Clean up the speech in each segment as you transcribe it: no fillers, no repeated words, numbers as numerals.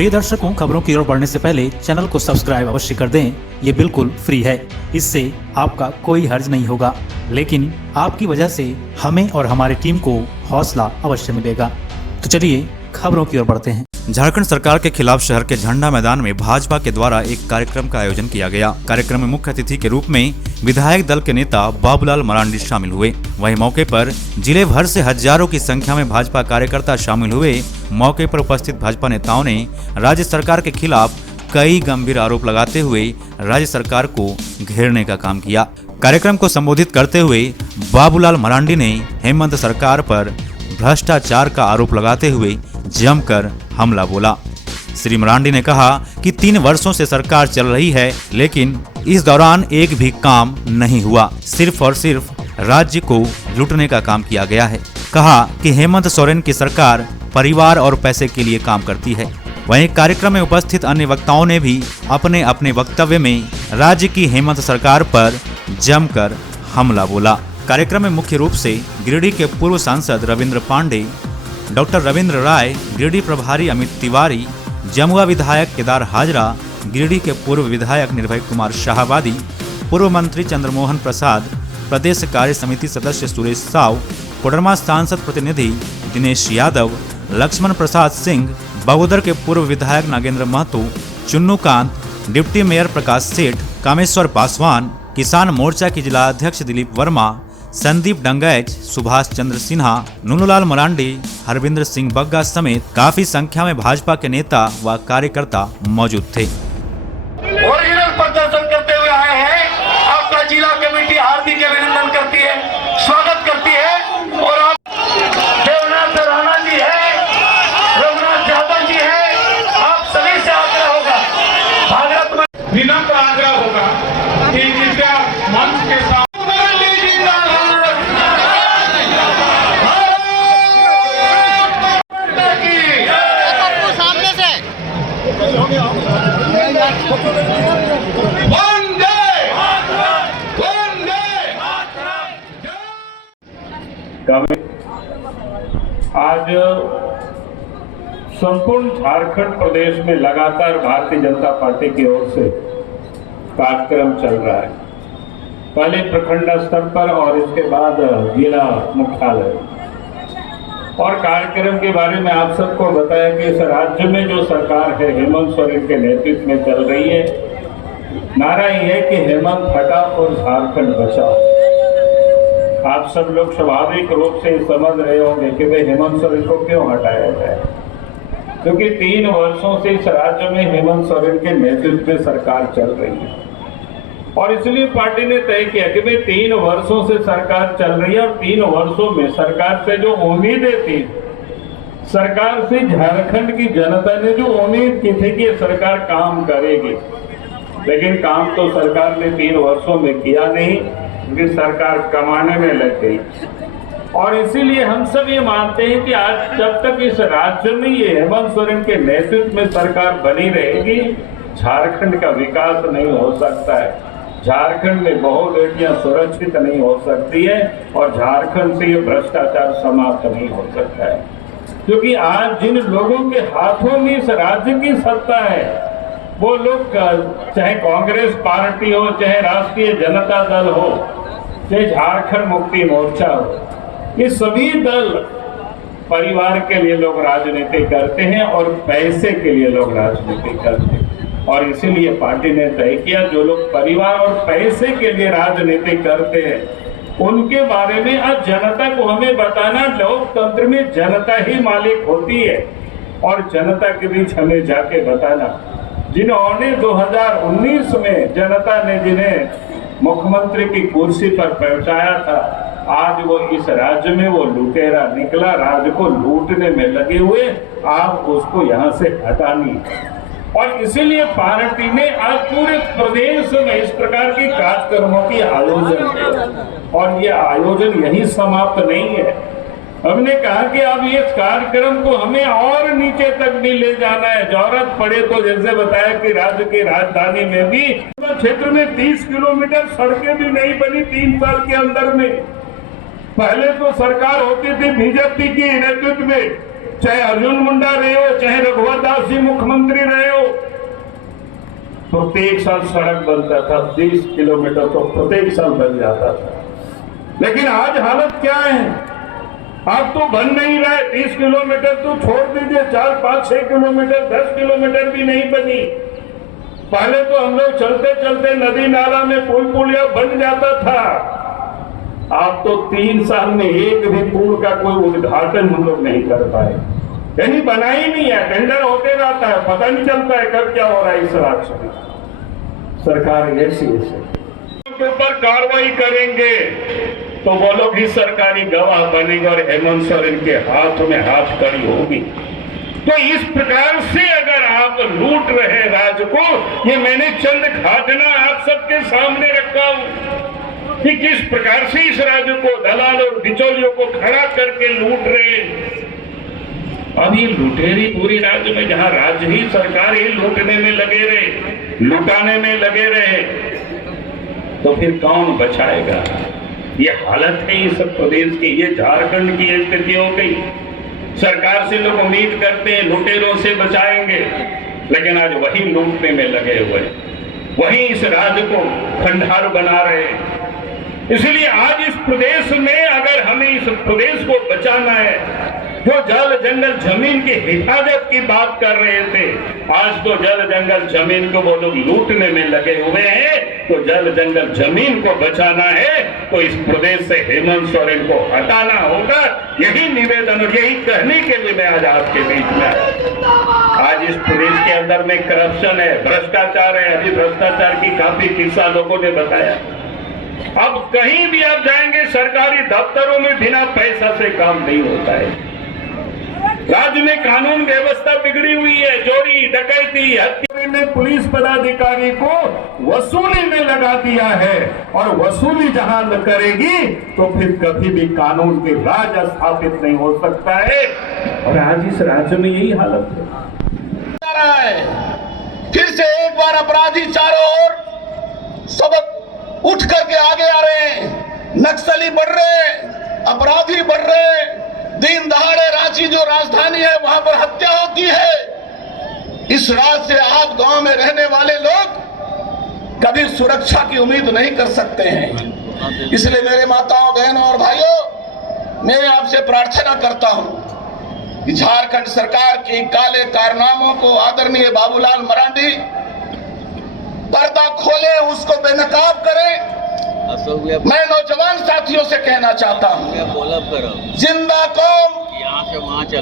प्रिय दर्शकों, खबरों की ओर बढ़ने से पहले चैनल को सब्सक्राइब अवश्य कर दें। ये बिल्कुल फ्री है, इससे आपका कोई हर्ज नहीं होगा, लेकिन आपकी वजह से हमें और हमारी टीम को हौसला अवश्य मिलेगा। तो चलिए खबरों की ओर बढ़ते हैं। झारखंड सरकार के खिलाफ शहर के झंडा मैदान में भाजपा के द्वारा एक कार्यक्रम का आयोजन किया गया। कार्यक्रम में मुख्य अतिथि के रूप में विधायक दल के नेता बाबूलाल मरांडी शामिल हुए। वहीं मौके पर जिले भर से हजारों की संख्या में भाजपा कार्यकर्ता शामिल हुए। मौके पर उपस्थित भाजपा नेताओं ने राज्य सरकार के खिलाफ कई गंभीर आरोप लगाते हुए राज्य सरकार को घेरने का काम किया। कार्यक्रम को संबोधित करते हुए बाबूलाल मरांडी ने हेमंत सरकार पर भ्रष्टाचार का आरोप लगाते हुए जमकर हमला बोला। श्री मरांडी ने कहा कि 3 वर्षों से सरकार चल रही है, लेकिन इस दौरान एक भी काम नहीं हुआ। सिर्फ और सिर्फ राज्य को लूटने का काम किया गया है। कहा कि हेमंत सोरेन की सरकार परिवार और पैसे के लिए काम करती है। वहीं कार्यक्रम में उपस्थित अन्य वक्ताओं ने भी अपने अपने वक्तव्य में राज्य की हेमंत सरकार पर जमकर हमला बोला। कार्यक्रम में मुख्य रूप से गिरिडीह के पूर्व सांसद रविंद्र पांडे, डॉक्टर रविंद्र राय, गिरिडीह प्रभारी अमित तिवारी, जमुआ विधायक केदार हाजरा, गिरिडीह के पूर्व विधायक निर्भय कुमार शाहबादी, पूर्व मंत्री चंद्रमोहन प्रसाद, प्रदेश कार्य समिति सदस्य सुरेश साव, कोडरमा सांसद प्रतिनिधि दिनेश यादव, लक्ष्मण प्रसाद सिंह, बगोदर के पूर्व विधायक नागेंद्र महतो, चुन्नू कांत, डिप्टी मेयर प्रकाश सेठ, कामेश्वर पासवान, किसान मोर्चा के जिला अध्यक्ष दिलीप वर्मा, संदीप डंगैच, सुभाष चंद्र सिन्हा, नुनूलाल मरांडी, हरविंद्र सिंह बग्गा समेत काफी संख्या में भाजपा के नेता व कार्यकर्ता मौजूद थे। ओरिजिनल प्रदर्शन करते हुए आए हैं। आपका जिला कमेटी हार्दिक अभिनंदन करती है, स्वागत करती है। और आप देवनाथ राणा जी है, रघुनाथ यादव जी है, आप सभी से आग्रह होगा, भारत में विनम्र आग्रह होगा कि कृपया मंच के साथ आज संपूर्ण झारखंड प्रदेश में लगातार भारतीय जनता पार्टी की ओर से कार्यक्रम चल रहा है। पहले प्रखंड स्तर पर और इसके बाद जिला मुख्यालय। और कार्यक्रम के बारे में आप सबको बताया कि इस राज्य में जो सरकार है हेमंत सोरेन के नेतृत्व में चल रही है। नारा यह है कि हेमंत हटा और झारखंड बचाओ। आप सब लोग स्वाभाविक रूप से समझ रहे होंगे कि भाई हेमंत सोरेन को क्यों हटाया जाए, क्योंकि 3 वर्षों से इस राज्य में हेमंत सोरेन के नेतृत्व में सरकार चल रही है। और इसलिए पार्टी ने तय किया कि भाई 3 वर्षों से सरकार चल रही है और 3 वर्षों में सरकार से जो उम्मीदें थी, सरकार से झारखंड की जनता ने जो उम्मीद की थी कि ये सरकार काम करेगी, लेकिन काम तो सरकार ने 3 वर्षों में किया नहीं, क्योंकि सरकार कमाने में लग गई। और इसीलिए हम सब ये मानते हैं कि आज जब तक इस राज्य में ये हेमंत सोरेन के नेतृत्व में सरकार बनी रहेगी, झारखंड का विकास नहीं हो सकता है। झारखंड में बहुबेटियां सुरक्षित नहीं हो सकती है और झारखंड से ये भ्रष्टाचार समाप्त नहीं हो सकता है। क्योंकि आज जिन लोगों के हाथों में इस राज्य की सत्ता है, वो लोग चाहे कांग्रेस पार्टी हो, चाहे राष्ट्रीय जनता दल हो, चाहे झारखंड मुक्ति मोर्चा हो, ये सभी दल परिवार के लिए लोग राजनीति करते हैं और पैसे के लिए लोग राजनीति करते हैं। और इसीलिए पार्टी ने तय किया जो लोग परिवार और पैसे के लिए राजनीति करते हैं, उनके बारे में आज जनता को हमें बताना। लोकतंत्र में जनता ही मालिक होती है और जनता के बीच हमें जाके बताना। जिन्होंने 2019 में जनता ने जिन्हें मुख्यमंत्री की कुर्सी पर पहुंचाया था, आज वो इस राज्य में वो लुटेरा निकला, राज्य को लूटने में लगे हुए। आप उसको यहाँ से हटानी। और इसीलिए पार्टी ने आज पूरे प्रदेश में इस प्रकार के कार्यक्रमों की आयोजन किया। और ये आयोजन यही समाप्त नहीं है। हमने कहा कि अब ये कार्यक्रम को हमें और नीचे तक भी ले जाना है। जरूरत पड़े तो जैसे बताया कि राज्य की राजधानी में भी क्षेत्र में 30 किलोमीटर सड़कें भी नहीं बनी 3 साल के अंदर में। पहले तो सरकार होती थी बीजेपी के नेतृत्व में, चाहे अर्जुन मुंडा रहे हो, चाहे रघुवर दास जी मुख्यमंत्री रहे हो, प्रत्येक साल सड़क बनता था, 30 किलोमीटर तो प्रत्येक साल बन जाता था। लेकिन आज हालत क्या है? आप तो बन नहीं रहे। 30 किलोमीटर तो छोड़ दीजिए, 4, 5, 6 किलोमीटर, 10 किलोमीटर भी नहीं बनी। पहले तो हम लोग चलते चलते नदी नाला में पुल पुलिया बन जाता था। आप तो 3 साल में एक भी पुल का कोई उद्घाटन हम लोग नहीं कर पाए, कहीं बना ही नहीं है। टेंडर होते रहता है, पता नहीं चलता है कब क्या हो रहा है। इस राज्य में सरकार ऐसी के ऊपर कार्रवाई करेंगे तो वो लोग ही सरकारी गवाह बनेंगे और हेमंत सोरेन के हाथ में हाथ कड़ी होगी। तो इस प्रकार से अगर आप लूट रहे राज्य को, ये मैंने चंद घटना आप सबके सामने रखा हूं कि किस प्रकार से इस राज्य को दलाल और बिचौलियों को खड़ा करके लूट रहे। अब ये लुटेरी पूरी राज्य में, जहां राज्य ही सरकार ही लूटने में लगे रहे, लुटाने में लगे रहे, तो फिर कौन बचाएगा? ये हालत है इस प्रदेश की, ये झारखंड की स्थिति हो गई। सरकार से लोग उम्मीद करते हैं लुटेरों से बचाएंगे, लेकिन आज वही लूटने में लगे हुए, वही इस राज्य को खंडार बना रहे हैं। इसलिए आज इस प्रदेश में अगर हमें इस प्रदेश को बचाना है, जो जल जंगल जमीन की हिफाजत की बात कर रहे थे, आज तो जल जंगल जमीन को वो लोग लूटने में लगे हुए हैं। तो जल जंगल जमीन को बचाना है तो इस प्रदेश से हेमंत सोरेन को हटाना होगा। यही निवेदन और यही कहने के लिए मैं आज आपके बीच में आया। आज इस प्रदेश के अंदर में करप्शन है, भ्रष्टाचार है। अभी भ्रष्टाचार की काफी किस्सा लोगों ने बताया। अब कहीं भी आप जाएंगे सरकारी दफ्तरों में बिना पैसा से काम नहीं होता है। राज्य में कानून व्यवस्था बिगड़ी हुई है। चोरी, डकैती, हत्या ने पुलिस पदाधिकारी को वसूली में लगा दिया है, और वसूली जहां न करेगी तो फिर कभी भी कानून के राज स्थापित नहीं हो सकता है। और आज इस राज्य में यही हालत है। फिर से एक बार अपराधी चारों ओर सबक उठ करके आगे आ रहे हैं। नक्सली बढ़ रहे, अपराधी बढ़ रहे। दिन दहाड़े रांची जो राजधानी है वहां पर हत्या होती है। इस रात से आप गांव में रहने वाले लोग कभी सुरक्षा की उम्मीद नहीं कर सकते हैं। इसलिए मेरे माताओं, बहनों और भाइयों, मैं आपसे प्रार्थना करता हूं कि झारखंड सरकार के काले कारनामों को आदरणीय बाबूलाल मरांडी पर्दा खोले, उसको बेनकाब करें। मैं नौजवान साथियों से कहना चाहता हूँ, जिंदा कौम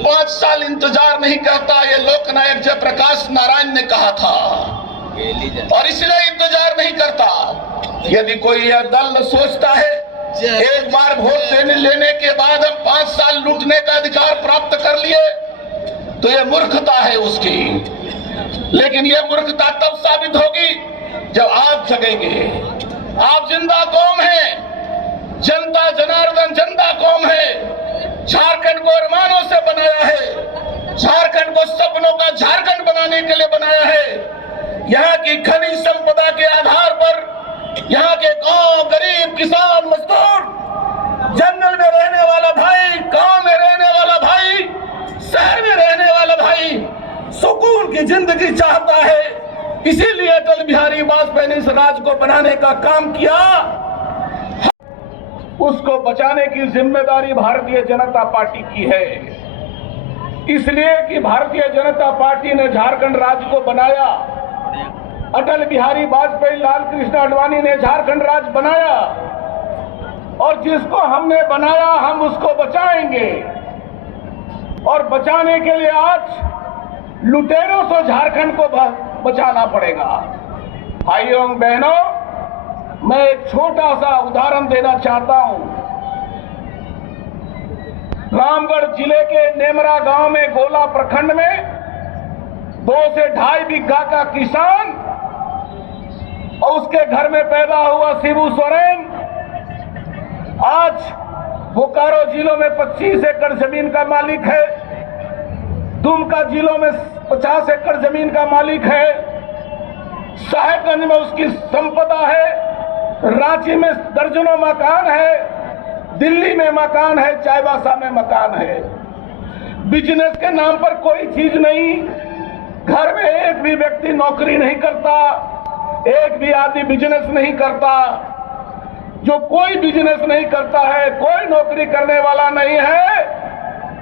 5 साल इंतजार नहीं करता, ये लोकनायक जयप्रकाश नारायण ने कहा था, और इसलिए इंतजार नहीं करता। यदि कोई यह दल सोचता है एक बार वोट लेने के बाद हम 5 साल लूटने का अधिकार प्राप्त कर लिए, तो यह मूर्खता है उसकी। लेकिन यह मूर्खता तब साबित होगी जब आप जगेंगे। आप जिंदा कौम है, जनता जनार्दन जनता कौम है। झारखंड को अरमानों से बनाया है, झारखंड को सपनों का झारखंड बनाने के लिए बनाया है। यहाँ की खनिज संपदा के आधार पर यहाँ के गांव, गरीब, किसान, मजदूर, जंगल में रहने वाला भाई, गांव में रहने वाला भाई, शहर में रहने वाला भाई सुकून की जिंदगी चाहता है। इसीलिए अटल बिहारी वाजपेयी ने इस राज्य को बनाने का काम किया। उसको बचाने की जिम्मेदारी भारतीय जनता पार्टी की है। इसलिए कि भारतीय जनता पार्टी ने झारखंड राज्य को बनाया, अटल बिहारी वाजपेयी, लाल कृष्ण आडवाणी ने झारखंड राज्य बनाया, और जिसको हमने बनाया हम उसको बचाएंगे। और बचाने के लिए आज लुटेरों से झारखंड को बचाना पड़ेगा। भाइयों बहनों, मैं एक छोटा सा उदाहरण देना चाहता हूं। रामगढ़ जिले के नेमरा गांव में गोला प्रखंड में 2 से 2.5 बीघा का किसान और उसके घर में पैदा हुआ शिबू सोरेन आज बोकारो जिलों में 25 एकड़ जमीन का मालिक है, दुमका जिलों में 50 एकड़ जमीन का मालिक है, साहेबगंज में उसकी संपदा है, रांची में दर्जनों मकान है, दिल्ली में मकान है, चाईबासा में मकान है। बिजनेस के नाम पर कोई चीज नहीं। घर में एक भी व्यक्ति नौकरी नहीं करता, एक भी आदमी बिजनेस नहीं करता। जो कोई बिजनेस नहीं करता है, कोई नौकरी करने वाला नहीं है,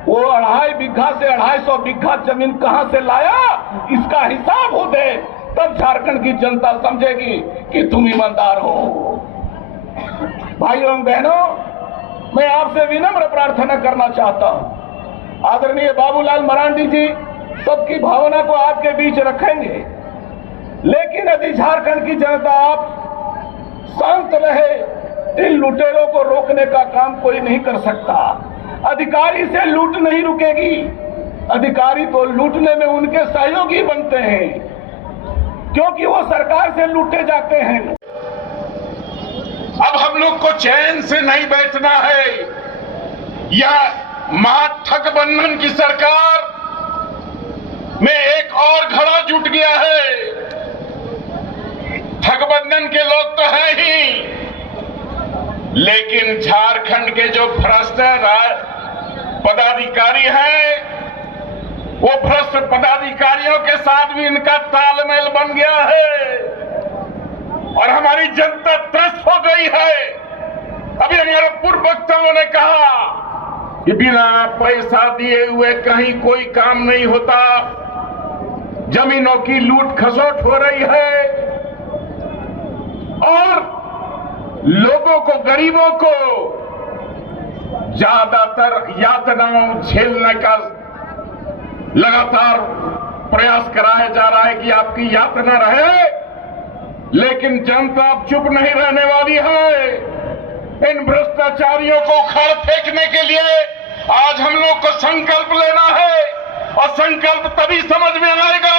वो 2.5 बीघा से 250 बीघा जमीन कहां से लाया, इसका हिसाब हो दे, तब झारखंड की जनता समझेगी कि तुम ईमानदार हो। भाइयों बहनों, मैं आपसे विनम्र प्रार्थना करना चाहता हूं। आदरणीय बाबूलाल मरांडी जी सबकी भावना को आपके बीच रखेंगे, लेकिन यदि झारखंड की जनता आप शांत रहे, इन लुटेरों को रोकने का काम कोई नहीं कर सकता। अधिकारी से लूट नहीं रुकेगी। अधिकारी तो लूटने में उनके सहयोगी बनते हैं, क्योंकि वो सरकार से लूटे जाते हैं। अब हम लोग को चैन से नहीं बैठना है। यह महागठबंधन की सरकार में एक और घड़ा जुट गया है। गठबंधन के लोग तो है ही, लेकिन झारखंड के जो भ्रष्ट पदाधिकारी हैं, वो भ्रष्ट पदाधिकारियों के साथ भी इनका तालमेल बन गया है और हमारी जनता त्रस्त हो गई है। अभी हमारे पूर्व वक्ताओं ने कहा कि बिना पैसा दिए हुए कहीं कोई काम नहीं होता, जमीनों की लूट खसोट हो रही है और लोगों को, गरीबों को ज्यादातर यातनाओं झेलने का लगातार प्रयास कराया जा रहा है कि आपकी यातना रहे, लेकिन जनता अब चुप नहीं रहने वाली है। इन भ्रष्टाचारियों को उखाड़ फेंकने के लिए आज हम लोग को संकल्प लेना है और संकल्प तभी समझ में आएगा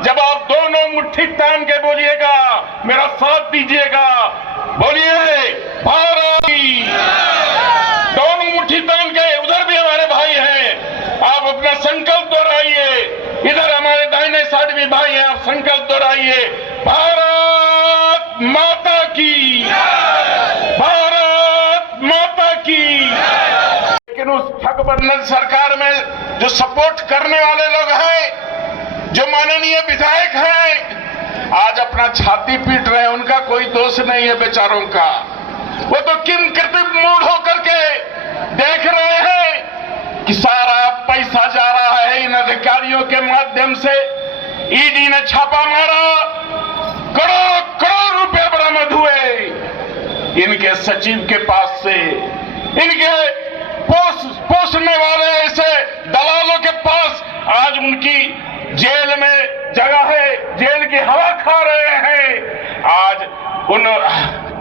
जब आप दोनों मुट्ठी तान के बोलिएगा, मेरा साथ दीजिएगा। बोलिए भारत, दोनों मुट्ठी तान के। उधर भी हमारे भाई हैं, आप अपना संकल्प दोहराइए। इधर हमारे दाहिने साइड भी भाई हैं, आप संकल्प दोहराइए। भारत माता की, भारत माता की। लेकिन उस गठबंधन सरकार में जो सपोर्ट करने वाले लोग हैं, जो माननीय विधायक हैं, आज अपना छाती पीट रहे हैं। उनका कोई दोष नहीं है बेचारों का। वो तो किन कृत्रिम मूड होकर के देख रहे हैं कि सारा पैसा जा रहा है इन अधिकारियों के माध्यम से। ईडी ने छापा मारा, करोड़ करोड़ रुपए बरामद हुए इनके सचिव के पास से, इनके पोसने वाले ऐसे दलालों के पास। आज उनकी जेल में जगह है, जेल की हवा खा रहे हैं। आज उन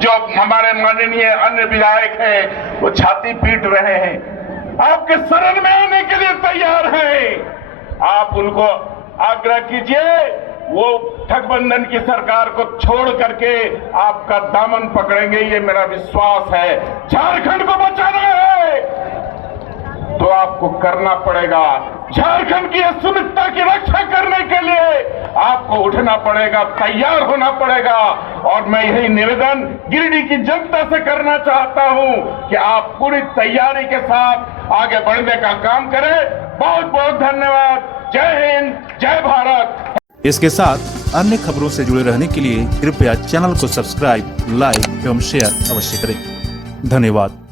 जो हमारे माननीय अन्य विधायक हैं, वो छाती पीट रहे हैं, आपके शरण में आने के लिए तैयार हैं। आप उनको आग्रह कीजिए, वो गठबंधन की सरकार को छोड़ करके आपका दामन पकड़ेंगे, ये मेरा विश्वास है। झारखंड को बचाना है तो आपको करना पड़ेगा। झारखंड की अस्मिता की रक्षा करने के लिए आपको उठना पड़ेगा, तैयार होना पड़ेगा। और मैं यही निवेदन गिरिडीह की जनता से करना चाहता हूं कि आप पूरी तैयारी के साथ आगे बढ़ने का काम करें। बहुत बहुत धन्यवाद। जय हिंद, जय भारत। इसके साथ अन्य खबरों से जुड़े रहने के लिए कृपया चैनल को सब्सक्राइब, लाइक एवं शेयर अवश्य करें। धन्यवाद।